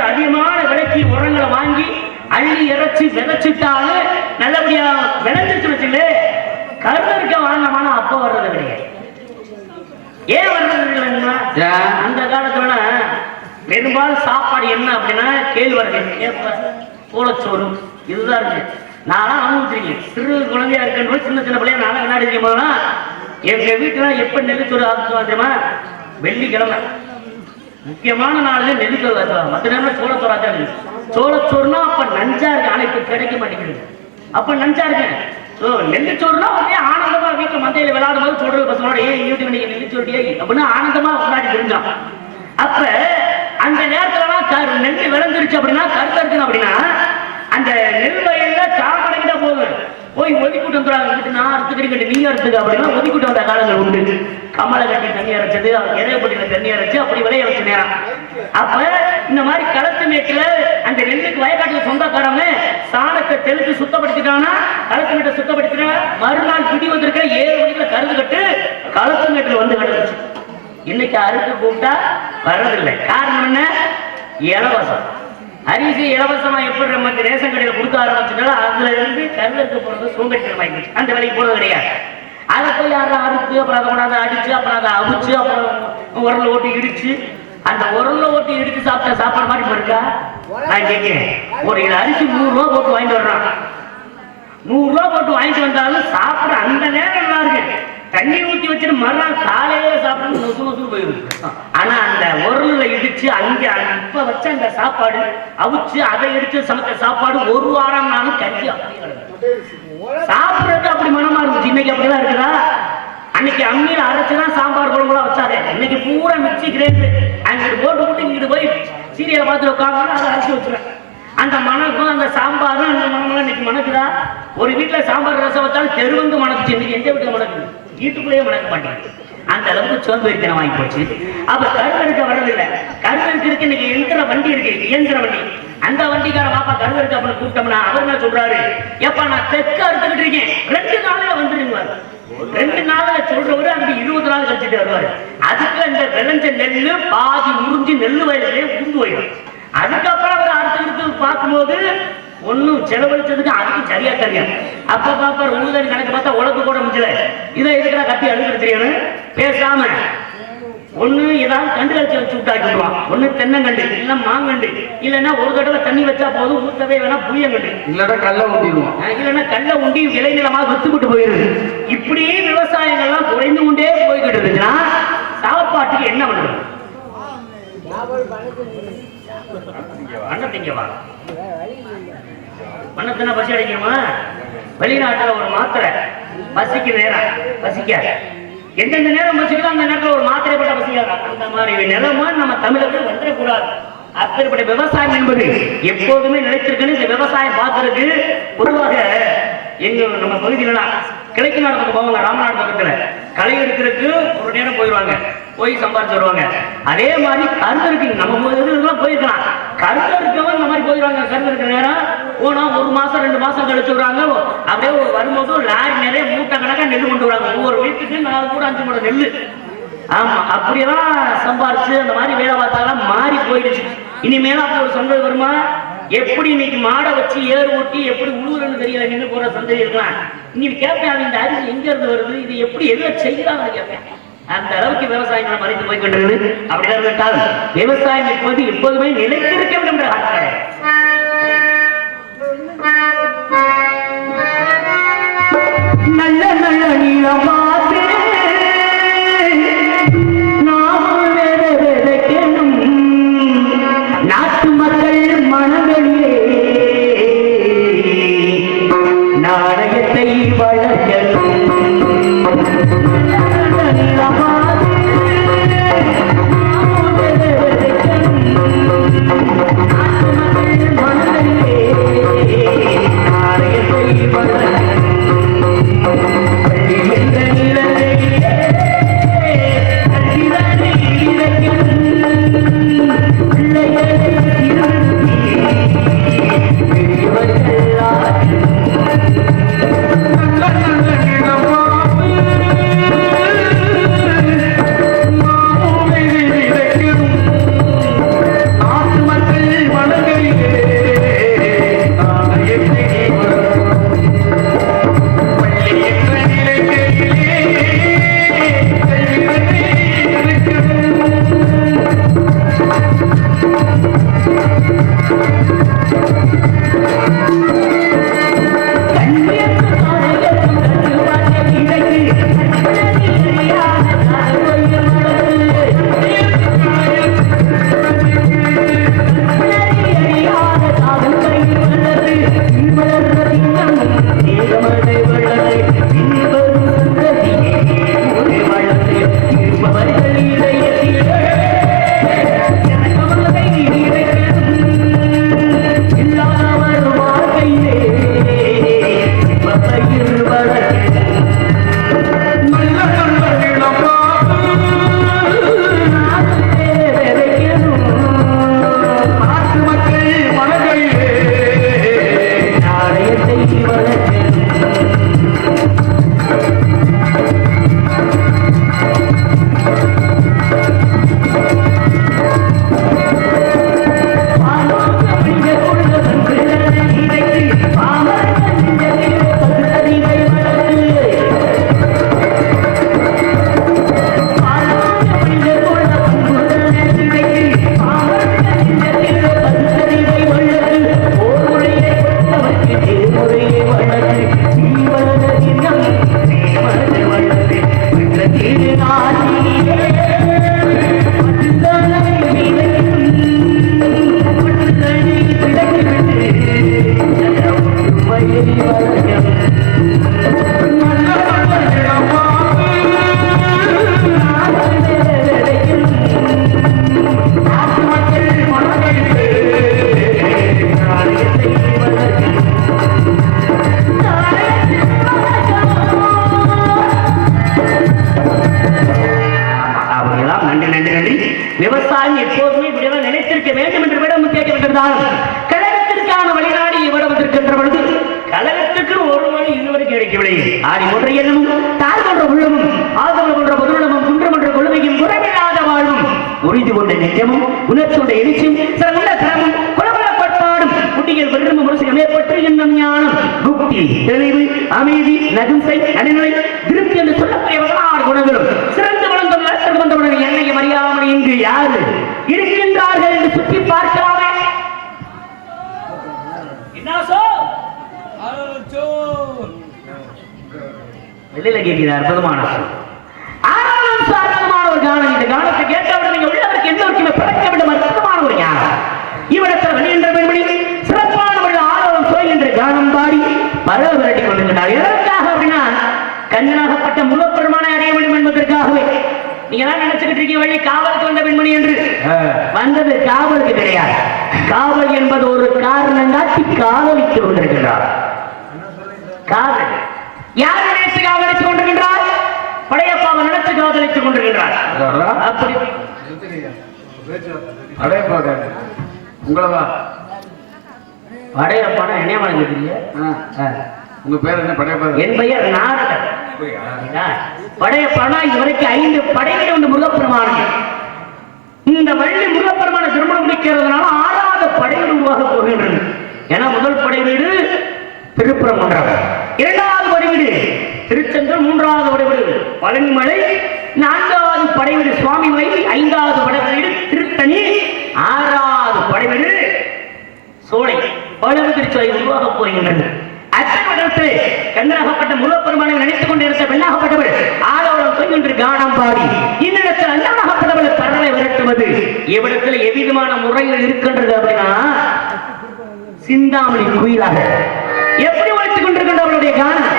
அதிகமான விலைக்கு உரங்களை வாங்கி அள்ளி இறைச்சி விதைச்சிட்டாலும் நல்லபடியா விளைஞ்சிச்சு வச்சுங்களே, கருதற்க வாங்கமான அப்ப வர்றது கிடையாது. ஏன் வர்றது இல்லைன்னா, அந்த காலத்துல பெரும்பாலும் சாப்பாடு என்ன அப்படின்னா கேழ்வரகு, சோளச்சோறு இதுதான் இருக்கு. நானும் அனுபவிச்சிருக்கேன். சிறு குழந்தையா இருக்குன்னு சின்ன சின்ன பிள்ளையா நானும் விளையாடி இருக்கும் போதெல்லாம் எங்க வீட்டுல எப்ப நெல்லுச்சோறு ஆக்குவாங்க தெரியுமா, வெள்ளிக்கிழமை முக்கியமான நாள்ல நெல்லுச்சோறு ஆக்குவாங்க. மற்ற நேரம் சோளச்சோறு ஆச்சாரு. சோளச்சோறுனா அப்ப நஞ்சா இருக்கு, ஆனா இப்ப கிடைக்க மாட்டேங்குது. அப்ப நஞ்சா இருக்கு. நெல்லுச்சோறுனா ஒரே ஆனந்தமா வீட்டுல மந்தையில விளையாடும் போது சொல்றது பசங்களோட நெல்லுச்சோறு அப்படின்னு ஆனந்தமா விளையாடி தெரிஞ்சான். அப்ப அந்த நேரத்துல நெல் விளைஞ்சிருச்சு அப்படின்னா கருத்து அப்படின்னா அந்த நெல் வயல்ல சாமடைக்கிட்ட போதும் போய் ஒதுக்கிட்டு வந்துடுறாங்க. நான் அறுத்துக்கிறீங்க நீங்க அறுத்துக்க அப்படின்னா ஒதுக்கிட்டு வந்த காலங்கள் உண்டு. கமலை கட்டி தண்ணி அரைச்சது, இறையப்பட்டியில தண்ணி அரைச்சு அப்படி விளைய வச்ச நேரம். அப்ப இந்த மாதிரி களத்து மேட்டுல அந்த நெல்லுக்கு வயக்காட்டுக்கு சொந்தக்காரங்க சாணத்தை தெளித்து சுத்தப்படுத்திட்டாங்கன்னா களத்து மேட்டை சுத்தப்படுத்தினா மறுநாள் பிடி வந்திருக்கிற 7 மணிக்குள்ள கருது கட்டு களத்து மேட்டுல வந்து கிடந்துச்சு. இன்னைக்கு அறுத்து கூப்பிட்டா வர்றதில்லை. காரணம் என்ன, இலவசம் அரிசி இலவசமா எப்படி நமக்கு ரேஷன் கடையில் கொடுக்க ஆரம்பிச்சதால அதுல இருந்து கருதுக்கு போறது சோம்பேறித்தனம் ஆயிடுச்சு. அந்த வேலைக்கு போறது கிடையாது. அதை போய் யாரும் அறுத்து அப்புறம் அதை கொண்டாந்து அடிச்சு அப்புறம் அதை அவிச்சு அப்புறம் உரல்ல ஓட்டி இடிச்சு அந்த உரல்ல ஓட்டி இடிச்சு சாப்பிட்ட சாப்பாடு மாதிரி இருக்கா? நான் கேட்கிறேன், ஒரு அரிசி 100 ரூபா போட்டு வாங்கிட்டு வர்றான். 100 ரூபா போட்டு வாங்கிட்டு வந்தாலும் சாப்பிட அந்த நேரம் நல்லா இருக்கு. தண்ணி ஊற்றி வச்சுட்டு மறுநாள் காலையில சாப்பிடணும் நொசு நொசு போயிடும். ஆனா அந்த உரல்ல இடிச்சு அங்க இப்ப வச்ச அந்த சாப்பாடு அவிச்சு அதை எடுத்து சமைச்ச சாப்பாடு ஒரு வாரம் நாளும் கஞ்சி சாப்பிடுறது அப்படி மனமா இருந்துச்சு. இன்னைக்கு அப்படிதான் இருக்குதா? அன்னைக்கு அம்மியில அரைச்சுதான் சாம்பார் குழம்புலாம் வச்சாரு. இன்னைக்கு பூரா மிக்சி கிரேண்டு அங்கிட்டு போட்டு இங்கிட்டு போய் சீரியலை பார்த்து உட்காந்து அதை அரைச்சி வச்சுருவேன். அந்த மணக்கும் அந்த சாம்பாரும் அந்த மனமெல்லாம் இன்னைக்கு மணக்குதா? ஒரு வீட்டுல சாம்பார் ரசம் வச்சாலும் தெருவந்து மணக்குச்சு. இன்னைக்கு எந்த வீட்டுல மணக்குது? வீட்டுக்குள்ளேயே மணக்க மாட்டேங்குது. அந்த அளவுக்கு சோம்பேறித்தனம் வாங்கி போச்சு. அப்ப கருவறுக்க வர்றதில்லை. கருவறுக்கு இன்னைக்கு எந்திர வண்டி இருக்கு, இயந்திர வண்டி. அந்த வண்டிக்கார பாப்பா கருவறுக்கு அப்படின்னு கூப்பிட்டோம்னா அவர் என்ன சொல்றாரு, எப்ப நான் தெக்க அறுத்துக்கிட்டு இருக்கேன் 2 நாள்ல வந்துருங்க. 2 நாள்ல சொல்றவரு அதுக்கு 20 நாள் கழிச்சுட்டு வருவாரு. அதுக்கு அந்த விளைஞ்ச நெல்லு பாதி உறிஞ்சி நெல்லு வயலே உருந்து போயிடும். அதுக்கப்புறம் அவர் அறுத்து பார்க்கும்போது ஒன்னும் செலவழிச்சதுக்கு அதுக்கு சரியா தெரியும். அப்ப பாப்பார் ஊதல் கணக்கு பார்த்தா உலக கூட முடியல. இதை எதுக்குறா கட்டி அழுகிறது தெரியும். பேசாம ஒண்ணு ஏதாவது கண்டு வச்சு விட்டாக்கிடுவான். ஒண்ணு தென்னங்கண்டு இல்ல மாங்கண்டு, இல்லைன்னா ஒரு தடவை தண்ணி வச்சா போதும், ஊத்தவே வேணா புளியங்கண்டு, இல்லைன்னா கல்ல ஊண்டிடுவோம், இல்லைன்னா கல்ல ஊண்டி விளைநிலமா வித்துக்கிட்டு போயிருது. இப்படியே விவசாயங்கள்லாம் குறைந்து கொண்டே போய்கிட்டு இருந்துச்சுன்னா சாப்பாட்டுக்கு என்ன பண்ணுறது? அண்ணன் திங்கவா மண்ணத்தினா பசி அடிக்குமா? வெளிநாட்டுல ஒரு மாத்திரை பசிக்கு நேரம் பசிக்காது. எந்தெந்த நேரம் பசிக்குதோ அந்த நேரத்தில் ஒரு மாத்திரை போட்ட பசிக்காது. அந்த மாதிரி நிலமா நம்ம தமிழர்கள் வந்துடக்கூடாது. அப்படிப்பட்ட விவசாயம் என்பது எப்போதுமே நிலைத்திருக்குன்னு இந்த விவசாயம் பார்க்கறதுக்கு பொதுவாக எங்க நம்ம பகுதியில கிழக்கு நாடு பக்கம் போவாங்க. ராமநாடு பக்கத்துல களை எடுக்கிறதுக்கு ஒரு நேரம் போயிடுவாங்க, போய் சம்பாதிச்சு வருவாங்க. அதே மாதிரி கருத்து நம்ம இதுலாம் போயிருக்கலாம். கருத்து இருக்கவங்க இந்த மாதிரி போயிடுவாங்க. கருத்து இருக்கிற நேரம் போனா 1 மாசம் 2 மாசம் கழிச்சு விடுறாங்க. அப்படியே வரும்போது லாரி நிறைய மூட்டை கணக்கா நெல் கொண்டு வராங்க. ஒவ்வொரு வீட்டுக்கு 4 கூட 5 மூட்டை நெல். ஆமா, அப்படியெல்லாம் சம்பாரிச்சு அந்த மாதிரி வேலை பார்த்தாலாம் மாறி போயிடுச்சு. இனிமேல அப்படி ஒரு சந்ததி வருமா? எப்படி இன்னைக்கு மாடை வச்சு ஏறு ஓட்டி எப்படி உழுவுறன்னு தெரியல நின்று போற சந்ததி இருக்கலாம். இன்னைக்கு கேட்பேன், இந்த அரிசி எங்க இருந்து வருது, இது எப்படி எதுவும் செய்யலாம் கேட்பேன். அந்த அளவுக்கு விவசாயங்களை மறைத்து போய் கொண்டிருக்கிறது. அப்படிதான் கேட்டால் விவசாயம் இப்போது எப்போதுமே நிலைத்திருக்க வேண்டும் என்ற ஆட்கள். நல்ல நல்ல நீளம் பார்த்து நாம் விதைக்கணும். நாட்டு மக்கள் மனங்களிலே நாணயத்தை வளர்க்கணும். விவசாயம் எப்போதுமே இப்படியெல்லாம் நினைத்திருக்க வேண்டும் என்று விட கேட்கப்பட்டிருந்தால் கழகத்திற்கான வழிநாடி விடப்பட்டிருக்கின்ற பொழுது கழகத்துக்கு ஒரு வழி இதுவரை கிடைக்கவில்லை. ஆடி ஒன்றை எண்ணமும் தாழ் போன்ற உள்ளமும் ஆதவன போன்ற பொதுநலமும் குன்றம் என்ற கொள்கையும் குறைவில்லாத வாழ்வும் உறுதி கொண்ட நெஞ்சமும் உணர்ச்சியோட எழுச்சியும் சில உள்ள திறமும் குலபல பட்பாடும் குட்டிகள் விரும்பும் முரசியம் ஏற்பட்டு என்னும் ஞானம் புக்தி தெளிவு அமைதி நகுசை நடுநிலை திருப்தி என்று சொல்லக்கூடிய வகையான குணங்களும் சிறந்து வளர்ந்துள்ள வந்தவுடன் என்னையும் அறியாமல் இங்கு யாரு இருக்கின்றார்கள் என்று சுற்றி பார்க்கலாமே. வெளியில கேட்கிற அற்புதமான ஒரு கானம். இந்த கானத்தை கேட்டவுடன் நீங்க உள்ளவருக்கு எந்த ஒரு பிறக்க விடும் அற்புதமான ஒரு ஞானம். இவ்விடத்தில் வெளியின்ற பெண்மணி பரவ விரட்டி கொண்டிருக்கிறார். எதற்காக அப்படின்னா கண்ணனாகப்பட்ட முகப்பெருமானை அடைய வேண்டும் என்பதற்காகவே. நீங்க தான் நினைச்சுக்கிட்டு இருக்கீங்க வழி காவலுக்கு வந்த பெண்மணி என்று. வந்தது காவலுக்கு கிடையாது. காவல் என்பது ஒரு காரணம் காட்டி காவலித்து கொண்டிருக்கிறார். காவல் யார் நினைத்து காவலித்துக் கொண்டிருக்கின்றார்? படையப்பாவை நினைத்து காவலித்துக் கொண்டிருக்கின்றார். அப்படி உங்களவா படையப்பானா என்ன வழங்குது? உங்க பேர் என்ன? படையப்பா. என் பெயர் நாரதன். படையப்பானா இதுவரைக்கும் 5 படைகளை உண்டு முருகப்பெருமானுக்கு. இந்த வள்ளி முருகப்பெருமான திருமணம் முடிக்கிறதுனால 6வது படைவீடு உருவாக போகின்றது. ஏன்னா முதல் படைவீடு திருப்பரங்குன்றம், 2வது படைவீடு திருச்செந்தூர், 3வது படைவீடு பழனிமலை, 4வது படைவீடு சுவாமிமலை, 5வது படைவீடு திருத்தணி, 6வது படைவீடு சோலை பழமுதிர்ச்சோலை உருவாக போகின்றது. அச்சமடத்தில் கண்ணனாகப்பட்ட முருகப்பெருமானை நினைத்துக் கொண்டிருந்த பெண்ணாகப்பட்டவள் ஆரோரம் சொல்கின்ற கானம் பாடி இன்னிடத்தில் அண்ணனாகப்பட்டவள் பறவை விரட்டுவது எவ்விடத்தில் எவ்விதமான முறையில் இருக்கின்றது அப்படின்னா சிந்தாமணி குயிலாக எப்படி ஒழித்துக் கொண்டிருக்கின்ற அவளுடைய கானம்.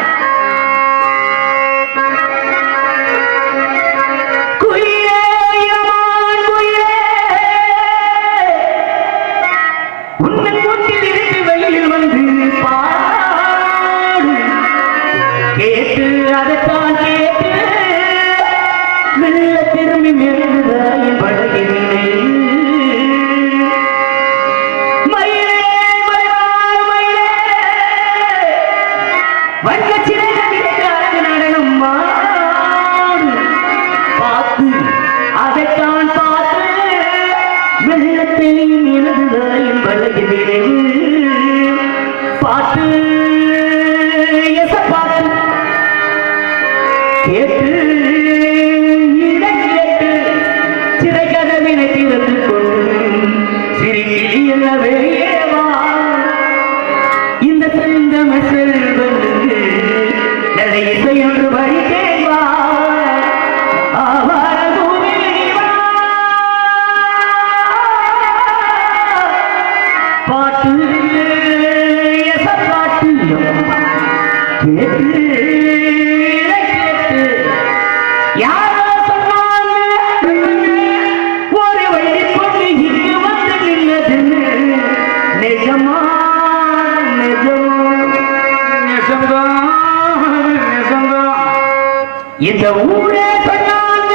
இந்த ஊரே சொன்னாங்க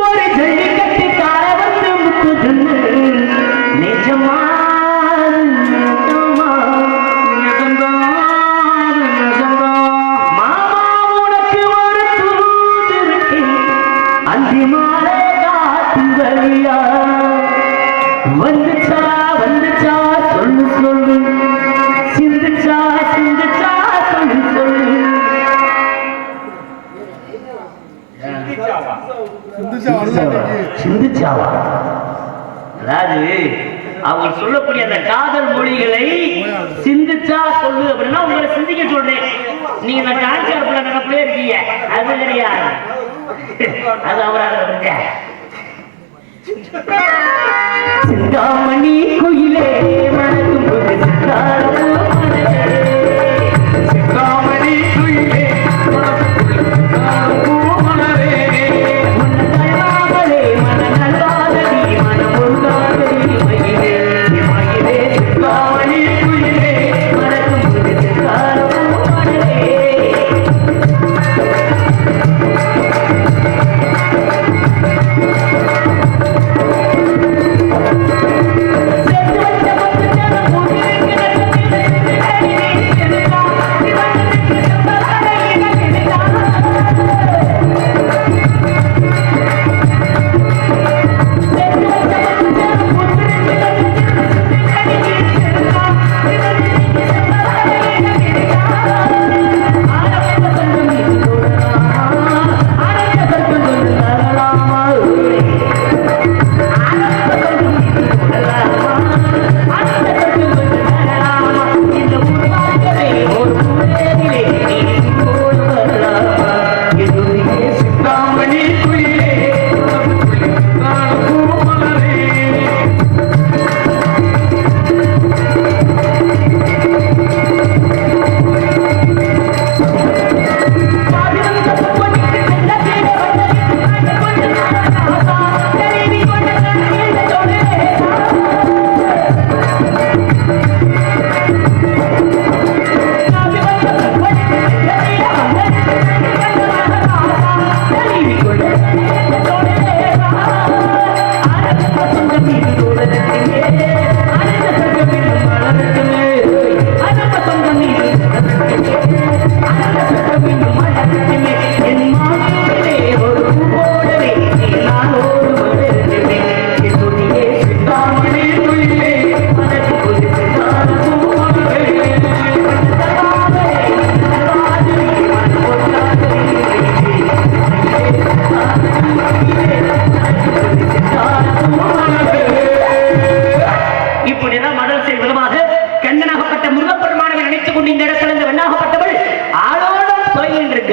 ஒரு ஜல்லிக்கட்டு கார வந்து முத்துதுன்னு நிஜமா மாமா உனக்கு ஒரு தூது அந்தி மாலை காத்து வழியா வந்துச்சா வந்துச்சா சொல்லு சொல்லு சிந்துச்சா சிந்துச்சா சொல்லு சொல்லு. சிந்திச்சாவா? அதாவது அவங்க சொல்லக்கூடிய அந்த காதல் மொழிகளை சிந்திச்சா சொல்லு அப்படின்னா உங்களை சிந்திக்க சொல்றேன். நீங்க இந்த டான்ஸ் நினைப்பிலே இருக்கீங்க, அது கிடையாது. அது அவராக சிந்தாமணி குயிலே மனதும் போது சிந்தாமணி குயிலே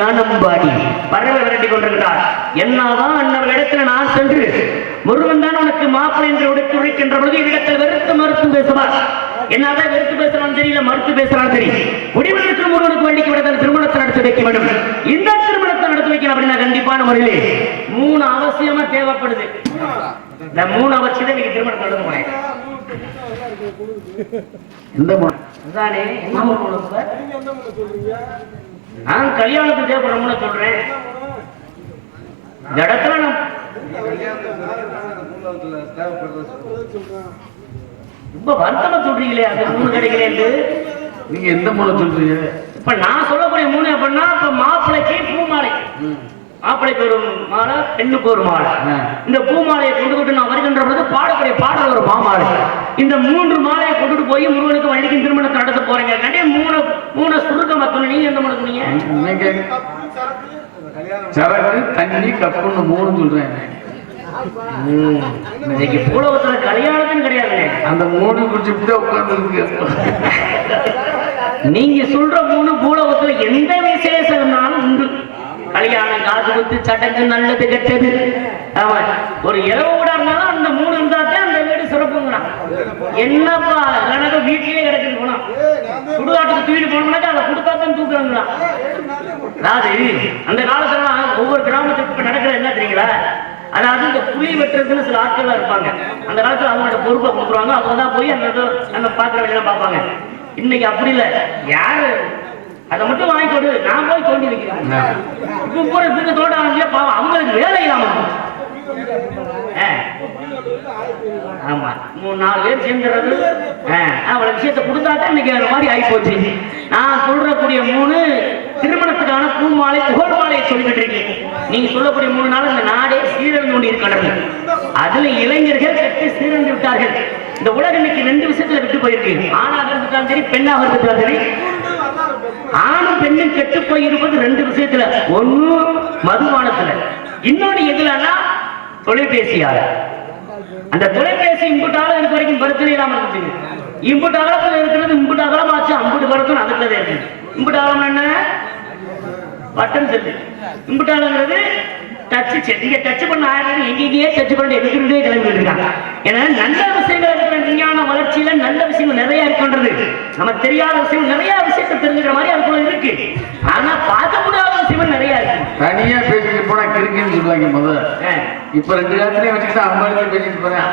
காணம்பாடி பறவை விரட்டி கொண்டிருக்கிறார். என்னதான் அன்னவரிடத்துல நான் சென்று முருகன் தான் உனக்கு மாப்பிள்ளை என்று உடைத்து உழைக்கின்ற பொழுது இடத்தில் வெறுத்து மறுத்து பேசுவார். என்னதான் வெறுத்து பேசுறான்னு தெரியல, மறுத்து பேசுறான்னு தெரியும். முடிவெடுக்கும் முருகனுக்கு வண்டிக்கு விடத்தில் திருமணத்தை நடத்தி வைக்க வேண்டும். இந்த திருமணத்தை நடத்தி வைக்கணும் அப்படின்னா கண்டிப்பான முறையிலே 3 அவசியமா தேவைப்படுது. இந்த 3 அவசியம் நீங்க திருமணம் நடந்து போனேன். நான் கல்யாணத்துக்கு தேவைப்படுறோம்னு சொல்றேன். இந்த இடத்துல நான் ரொம்ப வருத்தமா சொல்றீங்களே, அது 3 கிடைக்கல. நீங்க எந்த மூலை சொல்றீங்க? இப்ப நான் சொல்லக்கூடிய 3 அப்படின்னா இப்ப மாப்பிள்ளைக்கு பூமாலை, மாப்பிள்ளைக்கு ஒரு மாலை, பெண்ணுக்கு ஒரு மாலை. இந்த பூமாலையை கொண்டு நான் வருகின்ற பொழுது பாடக்கூடிய பாடல் ஒரு மாமாலை. இந்த 3 மாலையை கொண்டுட்டு போய் முருகனுக்கு வள்ளிக்கும் திருமணத்தை நடத்த போறீங்க. கண்டிப்பா 3 சுருக்கமா சொன்ன. நீங்க எந்த மூணு சொன்னீங்க? சரக்கு, தண்ணி, கப்புன்னு 3 சொல்றேன். இன்னைக்கு பூலோகத்துல கல்யாணத்தும் கிடையாது. அந்த 3 குடிச்சுட்டு உட்கார்ந்து இருக்கு. நீங்க சொல்ற 3 பூலோகத்துல எந்த விசேஷம்னாலும் உண்டு. கல்யாணம், காது குத்து, சடங்கு, நல்லது கெட்டது. ஆமா, ஒரு இரவு கூட இருந்தாலும் அந்த 3 இருந்தாத்தான் அந்த வீடு சிறப்புங்கண்ணா. என்னப்பா எனக்கு வீட்டிலேயே கிடைக்குது போனா சுடுகாட்டுக்கு தூக்கிட்டு போனோம்னாக்கா அதை கொடுத்தாத்தான் தூக்குறாங்களா. அதாவது அந்த காலத்துல ஒவ்வொரு கிராமத்துக்கு நடக்கிற என்ன தெரியுங்களா, அதாவது இந்த புலி வெட்டுறதுன்னு சில ஆட்கள் இருப்பாங்க. அந்த காலத்துல அவங்களோட பொறுப்பை கொடுக்குறாங்க. அவங்க தான் போய் அந்த பாக்குற வேலையெல்லாம் பார்ப்பாங்க. இன்னைக்கு அப்படி இல்லை. யாரு அதை மட்டும் வாங்கி கொடு, நான் போய் தோண்டி வைக்கிறேன். இப்ப கூட இதுக்கு தோண்ட ஆரம்பிச்சா பாவம் அவங்களுக்கு வேலை இல்லாம. ஆமா, 3-4 பேர் சேர்ந்துறது அவளை விஷயத்தை கொடுத்தாதான் இன்னைக்கு அந்த மாதிரி ஆகி போச்சு. நான் சொல்றக்கூடிய 3 திருமணத்துக்கான பூமாலை, புகழ் மாலையை சொல்லிக்கிட்டு இருக்கேன். நீங்க சொல்லக்கூடிய 3 நாள் இந்த நாடே சீரழிந்து கொண்டு இருக்கிறது. அதுல இளைஞர்கள் கட்டி சீரழிந்து விட்டார்கள். இந்த உலகம் இன்னைக்கு 2 விஷயத்துல விட்டு போயிருக்கு. ஆணாக இருந்துட்டாலும் சரி, பெண்ணாக இருந்துட்டாலும் சரி. ஆணும் பெண்ணும் கெட்டு போயிருப்பது 2 விஷயத்துல. ஒண்ணு மதுபானத்துல, இன்னொன்னு எதுலன்னா தொலைபேசியால. அந்த தொலைபேசி இம்புட்டாலும் இருக்க வரைக்கும் பிரச்சனை இல்லாம இருந்துச்சு. இம்புட்டு அகலத்துல இருக்கிறது இம்புட்டு அகலமாச்சு, அம்புட்டு பரத்தும் அதுக்குள்ளதே இருக்கு. இம்புட்டு அகலம் என்ன? Button set. இம்புட்டு அகலங்கிறது டச் செட். இங்க டச் பண்ண ஆயிரம் எங்கேயே டச் பண்ண எதுக்குறதே கிளம்பிட்டு இருக்காங்க. ஏன்னா நல்ல விஷயங்கள் இருக்கிற விஞ்ஞான வளர்ச்சியில நல்ல விஷயங்கள் நிறைய இருக்கின்றது. நம்ம தெரியாத விஷயம் நிறைய விஷயத்தை தெரிஞ்சுக்கிற மாதிரி அதுக்குள்ள இருக்கு. ஆனா பார்க்க முடியாத விஷயம் நிறைய இருக்கு. தனியா பேசிட்டு போனா கிருக்குன்னு சொல்லுவாங்க முதல்ல. இப்ப 2 காலத்துலயும் வச்சுக்கிட்டு அவங்க பேசிட்டு போறேன்.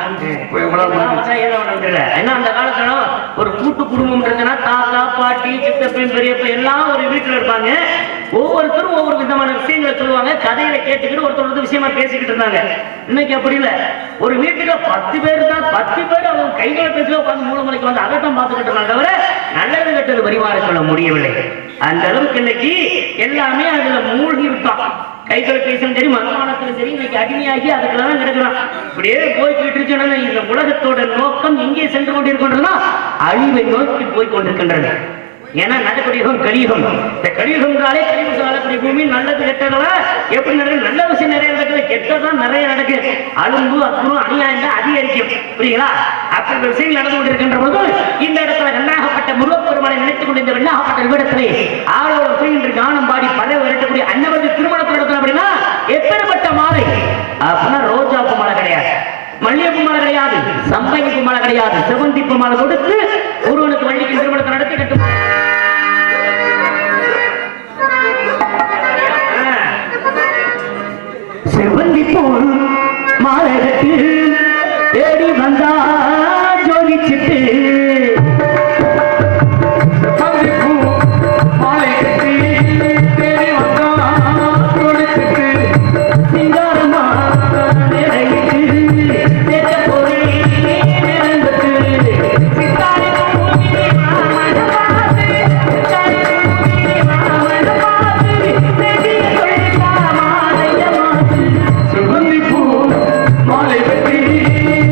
ஏன்னா அந்த காலத்துல ஒரு கூட்டு குடும்பம் இருக்குன்னா தாத்தா, பாட்டி, சித்தப்பன், பெரியப்ப எல்லாம் ஒரு வீட்டுல இருப்பாங்க. ஒவ்வொருத்தரும் ஒவ்வொரு விதமான விஷயங்களை சொல்லுவாங்க. கதையில கேட்டுக்கிட்டு ஒருத்தர் விஷயமா பேசிக்கிட்டு இருந்தாங்க. இன்னைக்கு அப்படி இல்ல. ஒரு வீட்டுல 10 பேர் தான், 10 பேர் அவங்க கைகளை பேசல உட்காந்து மூலமலைக்கு வந்து அகட்டம் பார்த்துக்கிட்டு இருந்தாங்க. தவிர நல்லது கெட்டது பரிமாற சொல்ல முடியவில்லை. அந்த அளவுக்கு இன்னைக்கு எல்லாமே அதுல மூழ்கி விட்டான். கைகளை பேசும் சரி, மதுபானத்திலும் சரி, இன்னைக்கு அடிமையாகி அதுக்குதான் கிடக்குறான். இப்படியே போய்கிட்டு இருக்குன்னா இந்த உலகத்தோட நோக்கம் எங்கே சென்று கொண்டிருக்கின்றனா அழிவை நோக்கி போய் கொண்டிருக்கின்றது. ஏன்னா நடக்கூடிய கலியுகம். இந்த கலியுகம்னாலே கலியுகம் வாழக்கூடிய பூமி நல்லது கெட்டதா எப்படி நடக்குது? நல்ல விஷயம் நிறைய நடக்குது, கெட்டதான் நிறைய நடக்குது. அலும்பு, அப்புறம் அநியாயம் தான் அதிகரிக்கும். புரியுங்களா? அப்படி விஷயங்கள் நடந்து கொண்டிருக்கின்ற போது இந்த இடத்துல வெண்ணாகப்பட்ட முருகப்பெருமானை நினைத்துக் கொண்டு இந்த வெண்ணாகப்பட்ட விடத்திலே ஆளோட என்று கானம் பாடி பதவி விரட்டக்கூடிய அன்னவரது திருமணத்தை நடத்தணும் அப்படின்னா எப்பேற்பட்ட மாலை அப்படின்னா ரோஜாப்பு மாலை கிடையாது, மல்லிகைப்பூ மாலை கிடையாது, சம்பங்கிப்பூ மாலை கிடையாது, செவந்திப்பூ மாலை கொடுத்து ஒருவனுக்கு வள்ளிக்கு திருமணத்தை நடத்தி கட்டும். செவந்திப்பூ மாலை கட்டி தேடி வந்தா ஜோதிச்சிட்டு மாலை கட்டி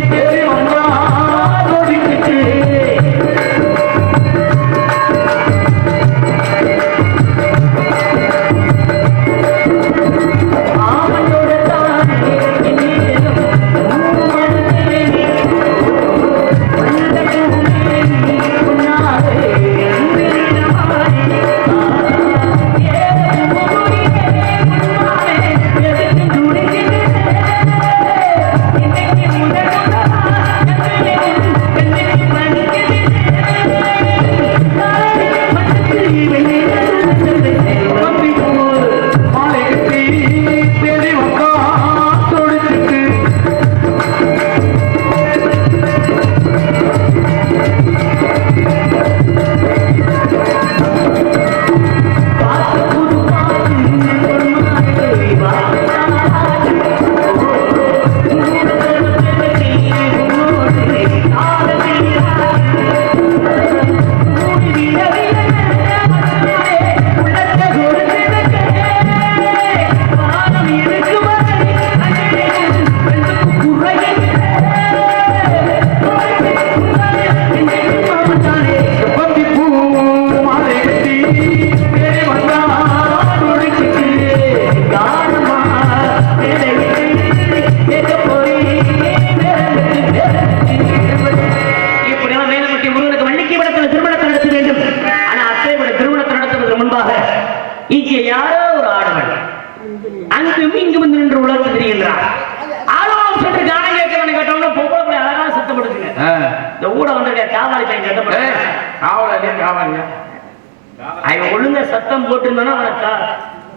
தேடி வந்தா காவலியா? அவன் ஒழுங்கா சத்தம் போட்டுருந்தானா அவனை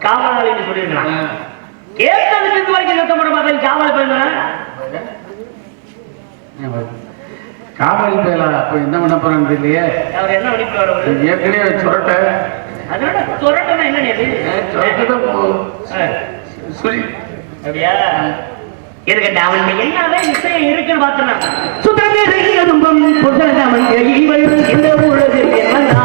காவலாளின்னு சொல்லியிருக்கான். கேட்டதுக்கு இது வரைக்கும் சத்தம் போட மாட்டேன் காவல் போயிருந்தானா காவல் பேலா அப்ப என்ன பண்ண போறான்னு தெரியலையே. அவர் என்ன பண்ணிட்டு வர ஏற்கனவே சுரட்ட அதோட சொரட்டனா என்ன சொல்லி அப்படியா இருக்கட்டும். அவன் என்னவே விஷயம் இருக்குன்னு பார்த்தனா சுத்தம் புத்தகம் இந்த உலகில் என்னன்னா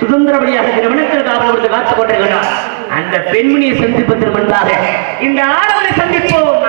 சுதந்திரவழியாக திருமணத்தில் காவல் காத்துக் கொண்டிருக்கிறார். அந்த பெண்மணியை சந்திப்பதற்கு முன்பாக இந்த ஆடவரை சந்திப்போம்.